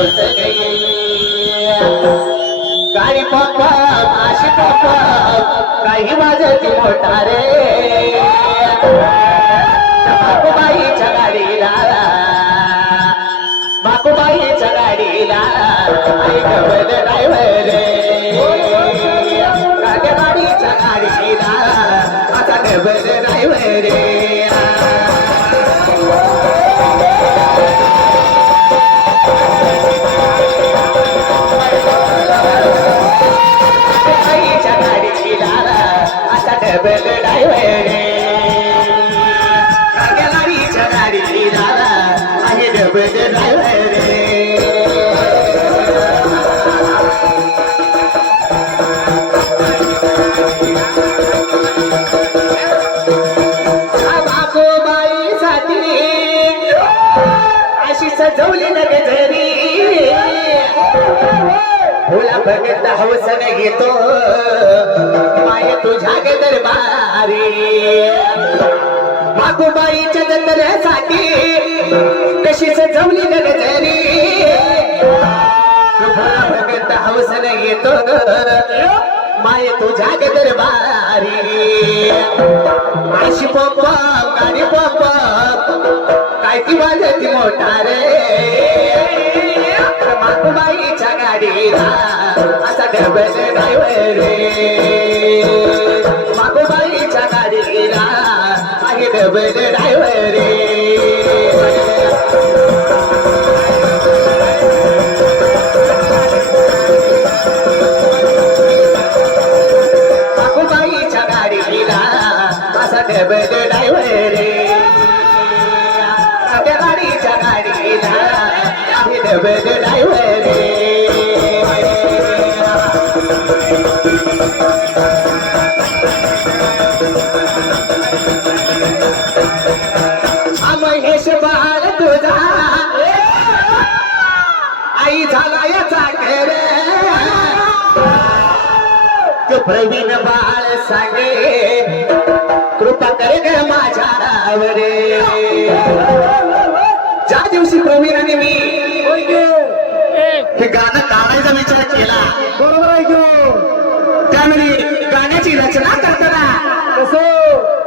हौस गई गाडी पप्पा आशी पप्पा काही वाजती मोटारे बाकुबाईच्या गाडीला बाकुबाईच्या गाडीला ऐकवलं ड्रायव्हर गाडीच्या गाडीला आता डबल ड्रायव्हर डबल ड्रायव्हर गाडीच्या गाडीला आहे डबल ड्रायव्हर बाकोबाईसाठी अशी सजवली न गजरी फुला भगत हौसन घेतो माय तुझ्या दरबारी बाकुबाईच्या जत्रेसाठी कशी सजवली न गजरी फुला भगत हौसन घेतो माय तुझ्या दरबारी आशी पप्पा गाडी पप्पा काय ती वाजती मोटारे बाकुबाईच्या गाडीला असा डबल ड्रायव्हर बाकुबाईच्या गाडीला आहे डबल ड्रायव्हर बाकुबाईच्या गाडीला असा डबल ड्रायव्हर गाडीच्या गाडीला आहे डबल ड्रायव्हर महेश बाळ तुझा आई झाला याचा घर तू प्रवीण बाळ सांगे कृपा कर ग माझ्यावर ज्या दिवशी प्रवीण आणि मी हे गाणं काढायचा विचार केला बरोबर आहे की त्यामध्ये गाण्याची रचना करताना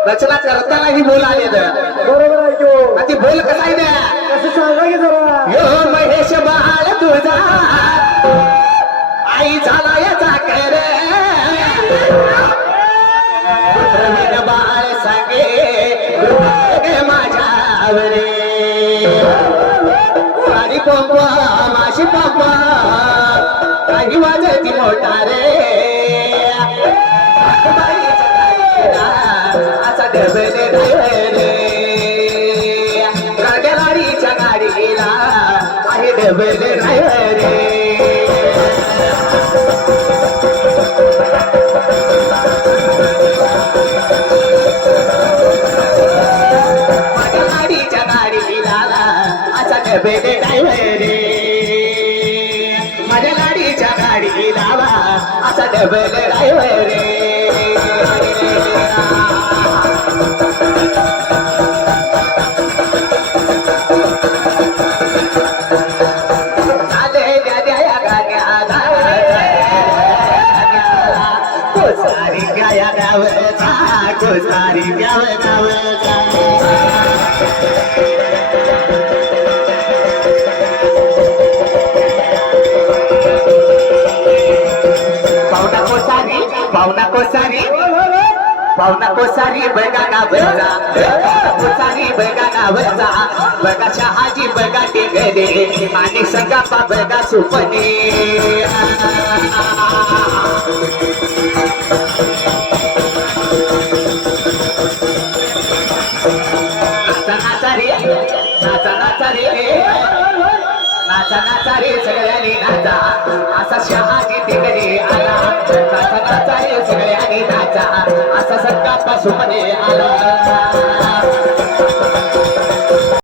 रचना करताना ही बोल आलेलं बरोबर आहे की ती बोल कसा आहे कसं सांगा की जरा यो महेश बाळ तुझा आई झाला याचा कर प्रवीण बाळ सांगे माझ्यावर गाडी पप्पा माशी पप्पा काही वाजती मोटारे असा डबल ड्रायव्हर गाडीच्या गाडीला आहे डबल ड्रायव्हर गाडीच्या गाडीला असा डबल ड्रायव्हर माझ्या गाडीच्या गाडीला असा डबल ड्रायव्हर पाहुणा कोसारी बघा गावचा कोसारी बघा गावचा बघा शहाजी बघा टेगरे आणि संगापा बघा सुपणे नाचा रे सगळ्यांनी नाचा असा शहाजी टेगरे आला नाचा रे सगळ्यांनी नाचा असा संगापा सुपणे आला